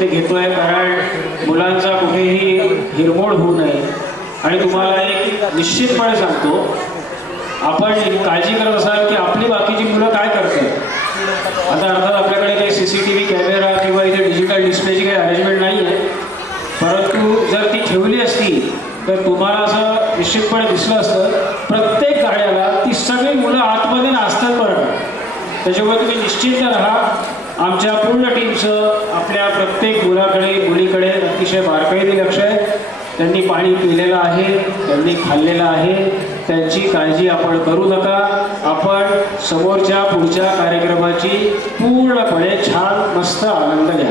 ते घेतोय कारण मुलांचा कुठेही हिरमोड होऊ नये. आणि तुम्हाला एक निश्चितपणे सांगतो, आपण काळजी करत असाल की आपली बाकीची मुलं काय करतात. आता अर्थात आपल्याकडे काही CCTV कॅमेरा किंवा इथे डिजिटल डिस्प्लेची काही अरेंजमेंट नाही आहे, परंतु जर ती ठेवली असती तर तुम्हाला असं निश्चितपणे दिसलं असतं प्रत्येक गाड्याला ती सगळी मुलं आतमध्ये नाचतात बरं का. त्याच्यामुळे तुम्ही निश्चिंत राहा. आमच्या पूर्ण टीमचं आपल्या प्रत्येक मुलाकडे मुलीकडे अतिशय बारकाईने लक्ष आहे. त्यांनी पाणी पिलेलं आहे, त्यांनी खाल्लेलं आहे, त्यांची काळजी आपण करू नका. आपण समोरच्या पुढच्या कार्यक्रमाची पूर्णपणे छान मस्त आनंद घ्या.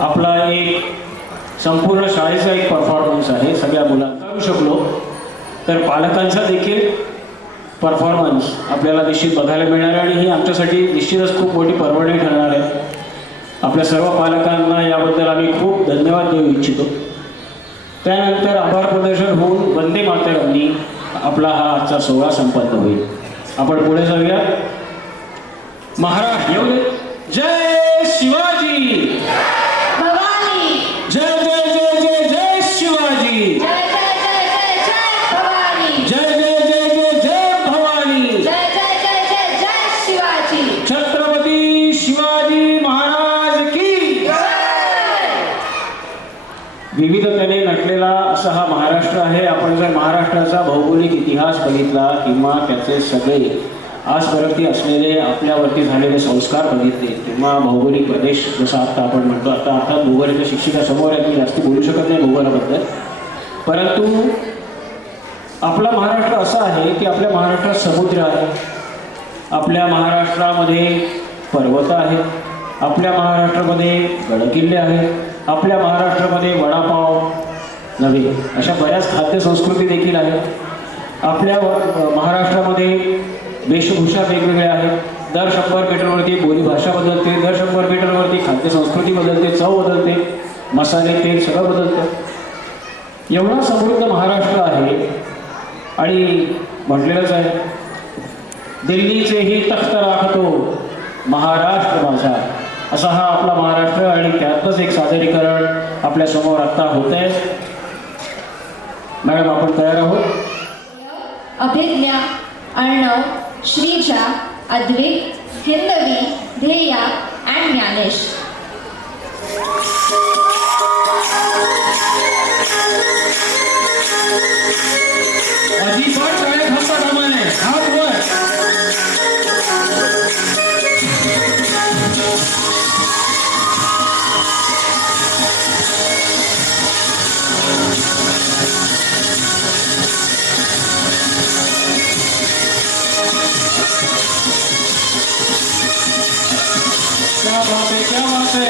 आपला एक संपूर्ण शाळेचा एक परफॉर्मन्स आहे. सगळ्या मुलांना करू शकलो तर पालकांचा देखील परफॉर्मन्स आपल्याला निश्चित बघायला मिळणार आहे आणि ही आमच्यासाठी निश्चितच खूप मोठी पर्वणी ठरणार आहे. आपल्या सर्व पालकांना याबद्दल आम्ही खूप धन्यवाद देऊ इच्छितो. त्यानंतर आभार प्रदर्शन होऊन वंदे मातरमनी आपला हा आजचा सोहळा संपन्न होईल. आपण पुढे जाऊया. महाराष्ट्र येऊ दे. जय शिवाजी. भवानी. जय जय जय जय जय शिवाजी. जय जय जय जय जय भवानी. जय जय जय जय जय भवानी. जय जय जय जय जय शिवाजी. छत्रपती शिवाजी महाराज की. विविधतेने नटलेला असा हा महाराष्ट्र आहे. आपण जर महाराष्ट्राचा भौगोलिक इतिहास बघितला किंवा त्याचे सगळे आजपर्यंत असलेले आपल्यावरती झालेले संस्कार बघितले किंवा भौगोलिक प्रदेश जसं आता आपण म्हणतो, आता अर्थात भूगोलाच्या शिक्षिका समोर आहेत, मी जास्त बोलू शकत नाही भूगोलाबद्दल, परंतु आपला महाराष्ट्र असा आहे की आपल्या महाराष्ट्रात समुद्र आहे, आपल्या महाराष्ट्रामध्ये पर्वत आहेत, आपल्या महाराष्ट्रामध्ये गडकिल्ले आहेत, आपल्या महाराष्ट्रामध्ये वडापाव नव्हे अशा बऱ्याच खाद्यसंस्कृती देखील आहेत. आपल्या महाराष्ट्रामध्ये वेशभूषा वेगवेगळ्या आहेत. दर 100 मीटरवरती बोलीभाषा बदलते, दर 100 मीटरवरती खाद्यसंस्कृती बदलते, चव बदलते, मसाले तेल सगळं बदलतं. एवढा समृद्ध महाराष्ट्र आहे आणि म्हटलेलंच आहे, दिल्लीचेही तख्त राखतो महाराष्ट्र माझा, असा हा आपला महाराष्ट्र. आणि त्यातच एक सादरीकरण आपल्यासमोर आत्ता होत आहे. मॅडम आपण तयार आहोत. अभिज्ञा, अर्णव, श्रीजा, अद्विक, हिंदवी, ध्येया and ज्ञानेश. अजिबात शाळेत हसता कामा नये. हात वर. क्या बात है, क्या बात है.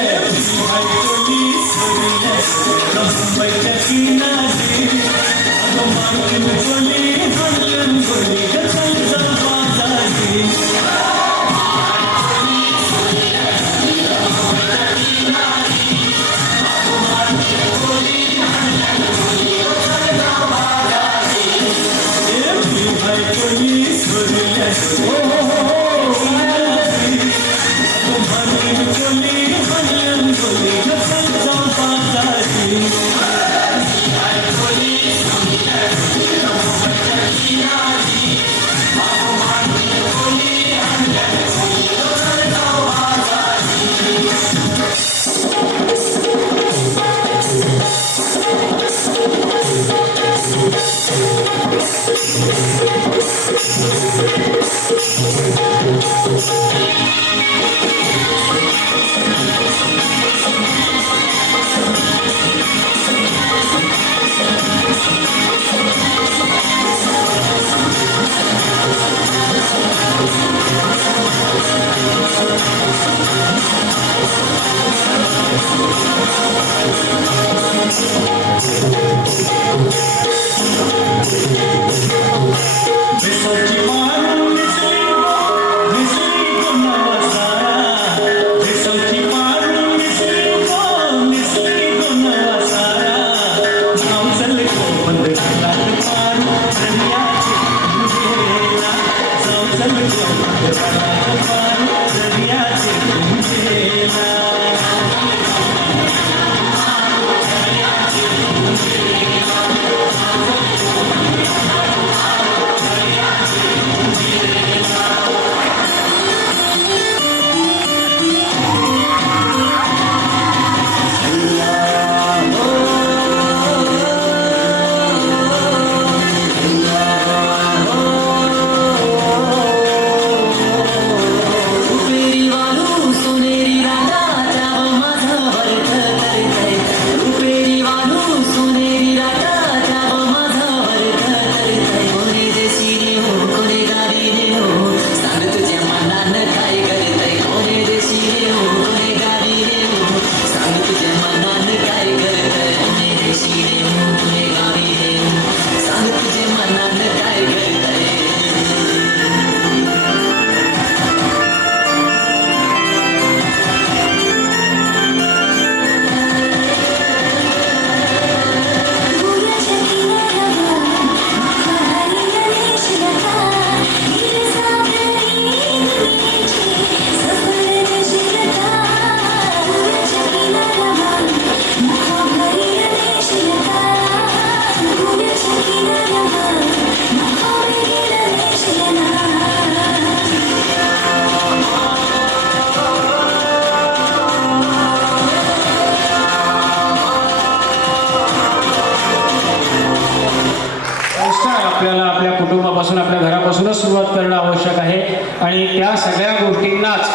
स्वतःपासून आपल्या घरापासूनच सुरुवात करणं आवश्यक आहे आणि त्या सगळ्या गोष्टींनाच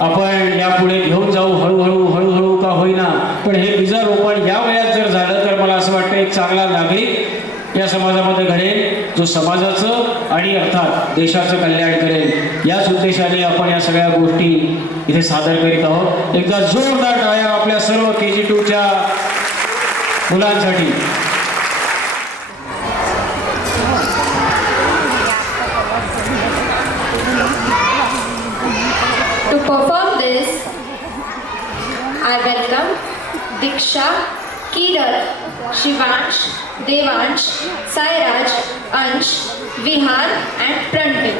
आपण यापुढे घेऊन जाऊ हळूहळू का होईना, पण हे बीजारोपण या वयात जर झालं तर मला असं वाटतं एक चांगला नागरिक या समाजामध्ये घडेल, जो समाजाचं आणि अर्थात देशाचं कल्याण करेल. याच उद्देशाने आपण या सगळ्या गोष्टी इथे सादर करीत आहोत. एकदा जोरदार टाळ्या आपल्या सर्व KG 2च्या मुलांसाठी. To perform this, I welcome Diksha, Kiran, Shivansh, Devansh, Sairaj, Ansh, Vihan and Pranvin.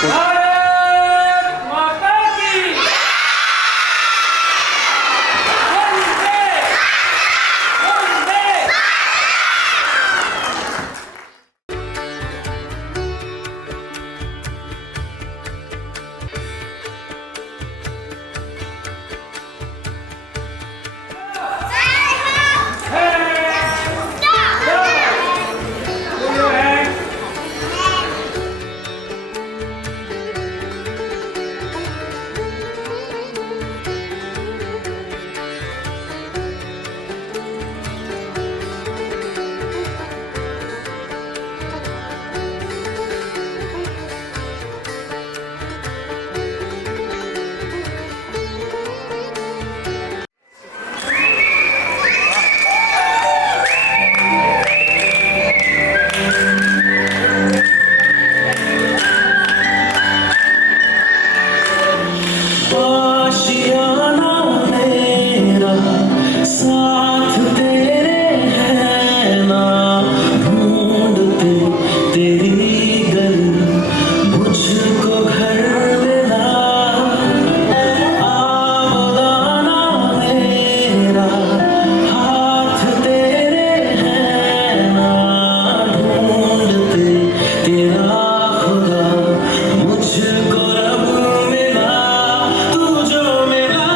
Bharat Mata की वंदे वंदे। आशियाना मेरा साथ तेरे है ना, ढूंढते तेरी गली मुझको घर मिला। आमदाना मेरा हाथ तेरे है ना, ढूंढते तेरा खुदा मुझको रब मिला। तू जो मिला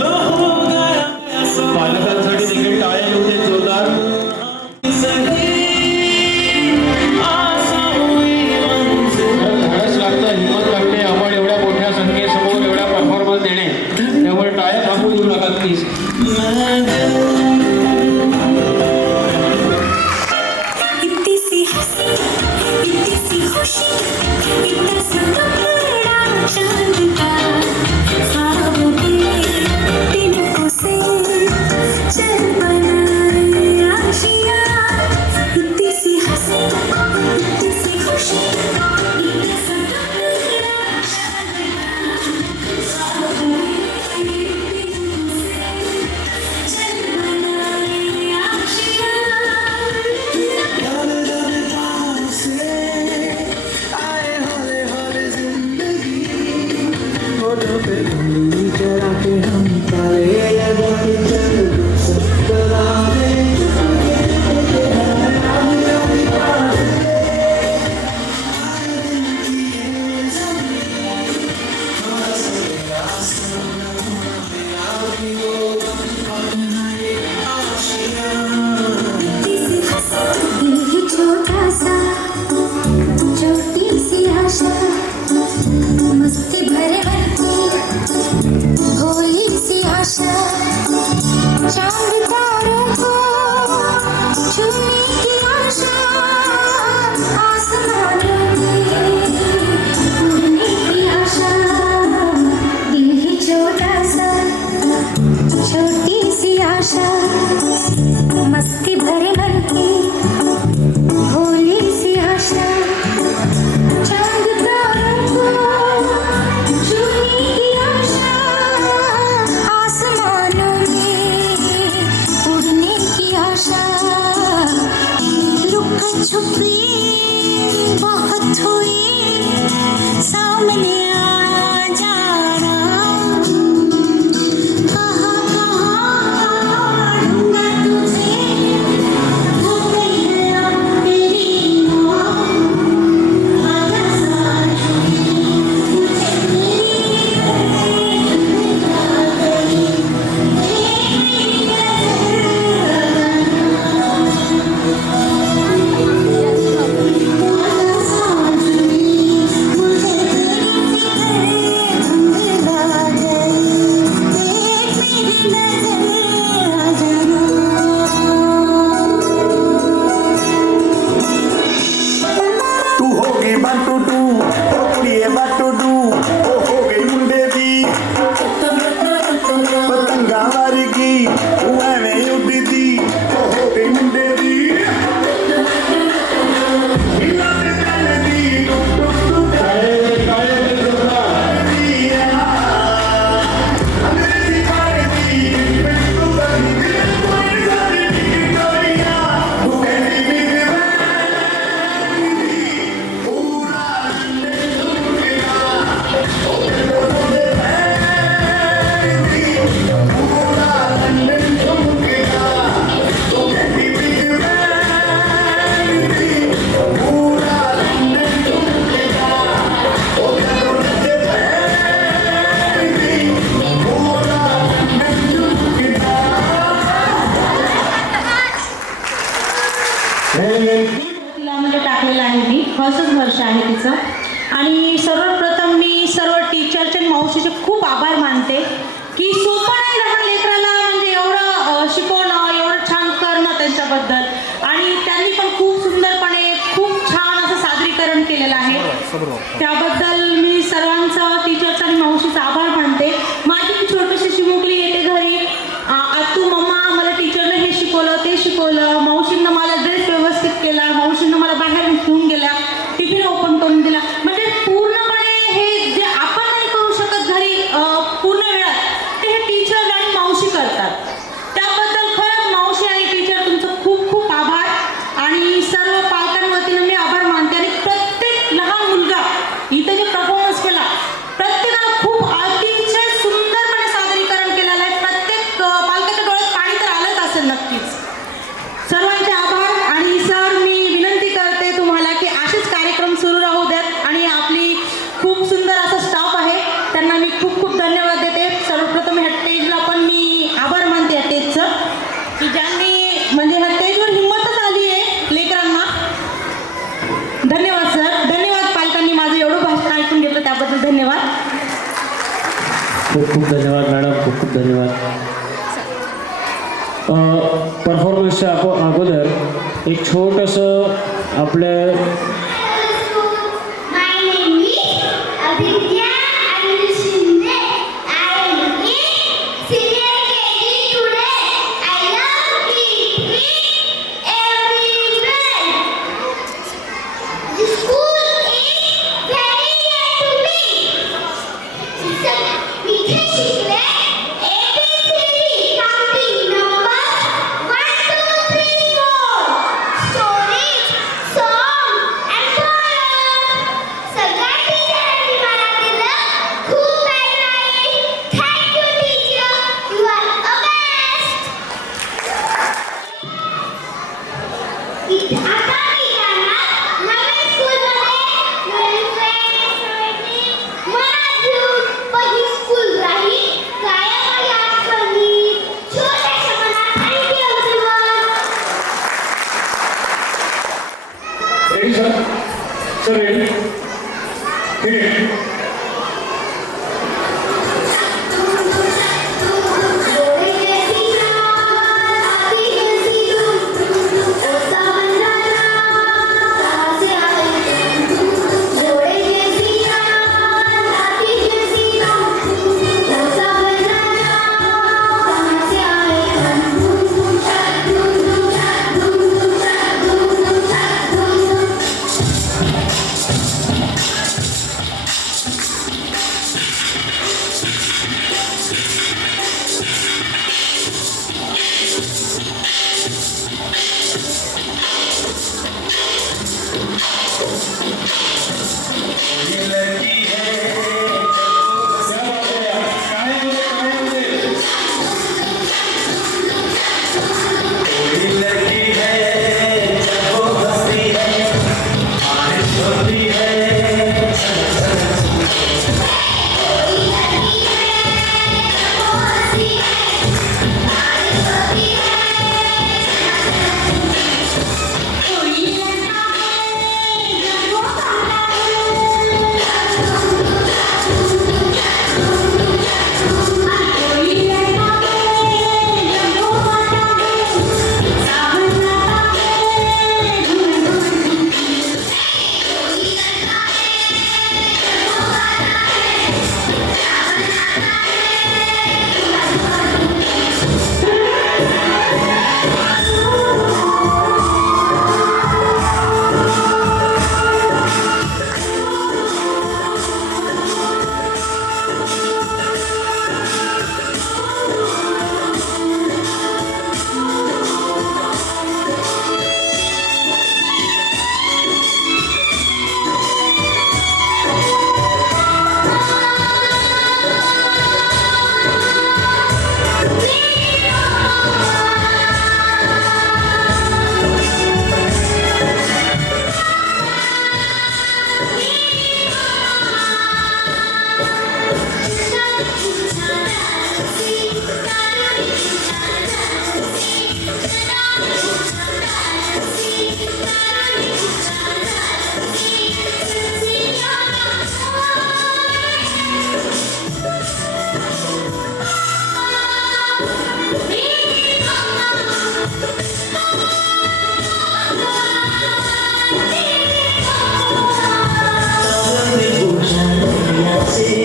लो हो गया ऐसा। पालकांसाठी देखील टाळ्या येऊ देत जोरदार. सही आशा हुई मंजिल। धाडस लागतं, हिंमत लागते. आपण एवढ्या मोठ्या संख्येसमोर एवढा परफॉर्मन्स देणे, त्यामुळे टाळ्या थांबू देऊ नका प्लीज. इतनी सी हंसी, इतनी सी खुशी, इतना सा टुकड़ा चांद का, ख्वाबों के तिनकों से चल बनाए आशिया। इतनी सी हंसी, इतनी सी खुशी, इतना सा टुकड़ा चांद का, ख्वाबों के तिनकों से चल बनाए आशिया। आए हौले हौले जिंदगी, होठों पे उंगली चढ़ा के हम ताले लगाते चल सकता है। ये छोटा सा छोटी सी आशा, मस्ती भरे मन की भोली सी आशा। चांद तारों को छूने की आशा, आसमानों में उड़ने की आशा। ये छोटा सा छोटी सी आशा, मस्ती भरे मन की भोली सी आशा। चांद तारों को छूने की आशा, आसमानों में उड़ने की आशा। लुका छुपी बहुत हुई, सामने आ जाना। कहाँ कहाँ ढूंढा तुझे, हो गई है अब मेरी मौत। आजा साथ मुझे मेरी आ गई, मेरी आजा साथ मुझे तेरी तिला टाकलेलं आहे मी, फर्स्टच वर्ष आहे तिचं. आणि सर्वप्रथम मी सर्व टीचरचे आणि मावशीचे खूप आभार मानते की सोपं नाही लहान लेकराला म्हणजे एवढं शिकवणं, एवढं छान करणं त्यांच्याबद्दल. आणि त्यांनी पण खूप सुंदरपणे खूप छान असं सादरीकरण केलेलं आहे. त्याबद्दल मी सर्वांचं, टीचरचा आणि मावशीचा आभार मानते. माझी छोटीशी चिमुकली येते घरी, आतू मम्मा मला टीचरने हे शिकवलं, ते शिकवलं, मावशींना मला ड्रेस व्यवस्थित केला, मावशींना मला बाहेर घेऊन गेल्या, टिफिन ओपन करून दिला. म्हणजे पूर्णपणे हे जे आपण नाही करू शकत घरी पूर्ण वेळात, ते हे टीचर आणि मावशी करतात. त्याबद्दल खरंच मावशी आणि टीचर तुमचं खूप खूप आभार. आणि सर्व पालकांवतीने मी आभार मानते. आणि प्रत्येक लहान मुलगा इथे जे परफॉर्मन्स केला, प्रत्येकानं खूप अतिशय सुंदरपणे सादरीकरण केलेलं आहे. प्रत्येक पालकाच्या डोळ्यात पाणी तर आलंच असेल नक्कीच. सर्वांचे आभार. आणि सर मी विनंती करते तुम्हाला की असेच कार्यक्रम सुरू राहू द्यात. आणि आपली खूप सुंदर असा स्टाफ आहे, त्यांना मी खूप खूप धन्यवाद देते. सर्वप्रथम ह्या स्टेजला पण मी आभार मानते या स्टेजचं, की ज्यांनी म्हणजे ह्या स्टेजवर हिंमतच आली आहे लेकरांना. धन्यवाद सर, धन्यवाद पालकांनी माझं एवढं भाषण ऐकून घेतलं त्याबद्दल धन्यवाद. खूप खूप धन्यवाद मॅडम, खूप खूप धन्यवाद. परफॉर्मन्सच्या अगोदर एक छोटंसं आपलं My name is Abhidya Anil Shinde. I am in senior KG today. I love it everywhere. The school is very near to me. इथे शिकले ABCD counting numbers 1, 2, 3, 4. Stories, song and poem. सगळ्या टीचरांनी मला दिलं खूप काही आहे. Thank you teacher. You are the best. आता मी जाणार नवीन स्कूलमध्ये. नवीन फ्रेंड्स, नवीन माझी पहिली स्कूल राहील कायम याद करणी छोट्याशा मनात. Thank you everyone. Ready sir, sir ready, ready. जोड़े जैसी रात आती जैसी धूप, ऐसा बंजारा कहाँ से आए तुम? जोड़े जैसी रात आती जैसी धूप, ऐसा बंजारा कहाँ से आए तुम? धूम धूम धूम धूम धूम धूम धूम.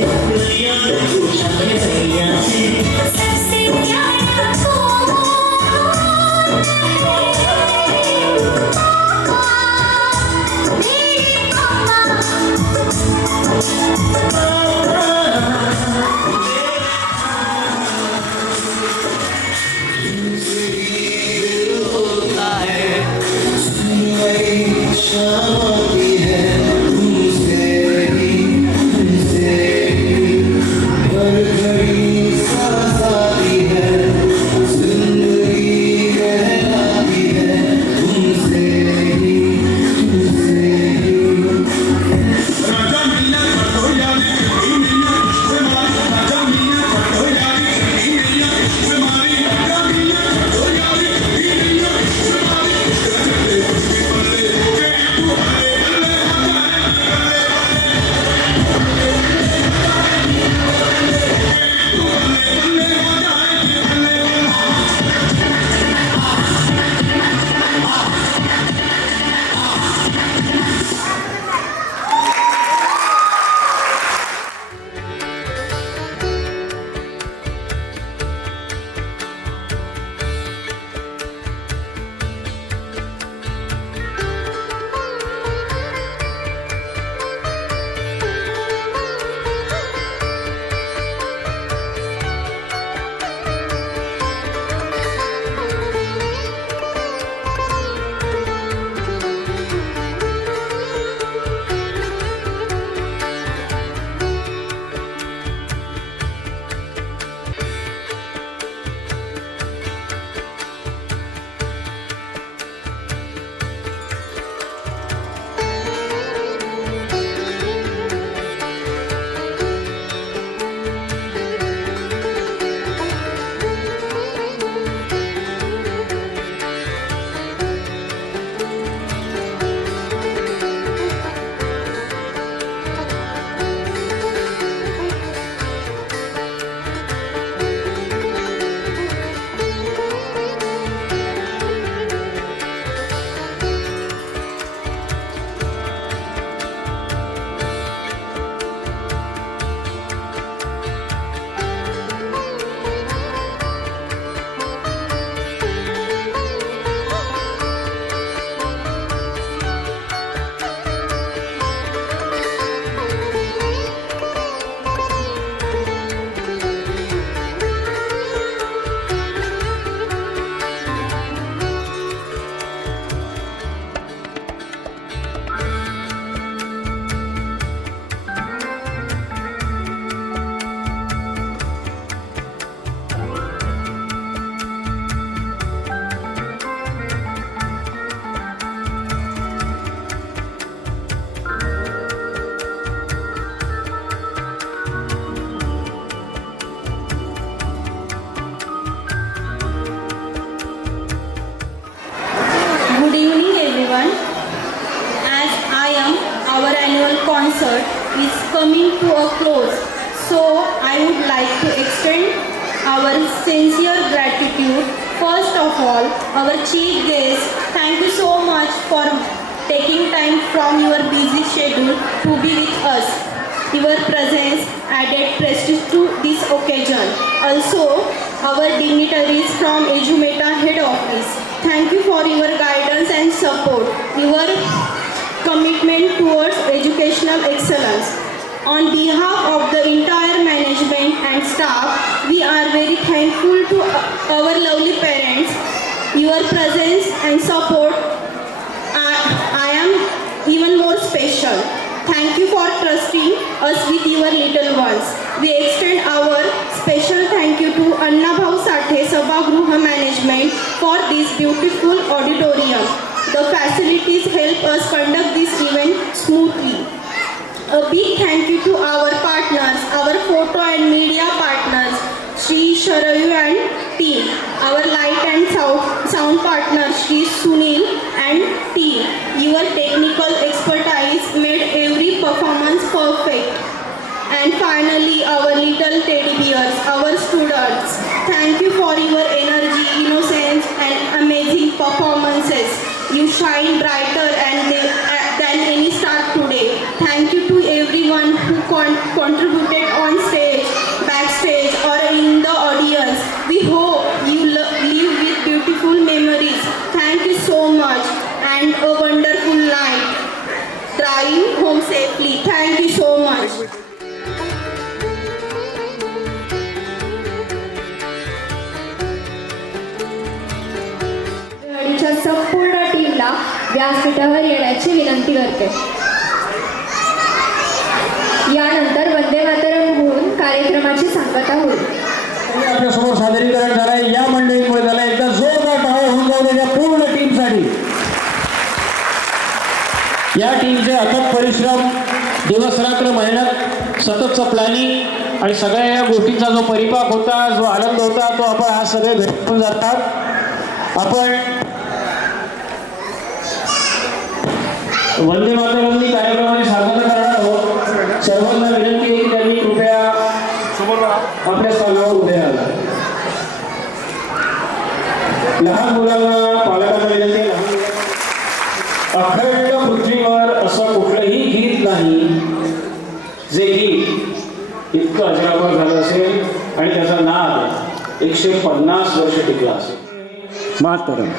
प्यार पूछा है नैया से सबसे प्यारा कौन मेरे शाम आती है तुमसे हर घड़ी सांस आती है जिंदगी कहलाती है तुमसे concert is coming to a close, so I would like to extend our sincere gratitude. First of all, our chief guest, thank you so much for taking time from your busy schedule to be with us. Your presence added prestige to this occasion. Also, our dignitaries from Ejumeta head office, thank you for your guidance and support, your commitment towards educational excellence. On behalf of the entire management and staff, we are very thankful to our lovely parents. Your presence and support, I am even more special. Thank you for trusting us with your little ones. We extend our special thank you to Anna Bhau Sathe Sabhagruha management for this beautiful auditorium. The facilities help us conduct this event smoothly. A big thank you to our partners, our photo and media partners, Shri Sharayu and team, our light and sound partner, Shri Sunil and team. Your technical expertise made every performance perfect. And finally, our little teddy bears, our students. Thank you for your energy, innocence and amazing performances. You shine brighter than any star today. Thank you to everyone who contributed व्यासपीठावर येण्याची विनंती करते. यानंतर वंदे मातरम होऊन कार्यक्रमाची सांगता होईल. आपल्यासमोर सादरीकरण झालंय. या मंडळींमुळे झालं एकदा जोरदार टाळ्या होऊन जाऊ द्या पूर्ण टीमसाठी. या टीमचे अथक परिश्रम, दिवस रात्र मेहनत, सततचं प्लॅनिंग आणि सगळ्या या गोष्टींचा जो परिपाक होता, जो आनंद होता, तो आपण आज सगळे भेटून जातात. आपण वंदे मातरमनी कार्यक्रमाने स्वागत करणार आहोत. सर्वांना विनंती आहे की त्यांनी कृपया आपल्या स्थानावर उभे राहा. लहान मुलांना पालकांना विनंती आहे, लहान अखंड पृथ्वीवर असं कुठलंही गीत नाही जे गीत इतकं अजरामर झालं असेल आणि त्याचा नाद 150 वर्ष टिकला असेल. मातरम.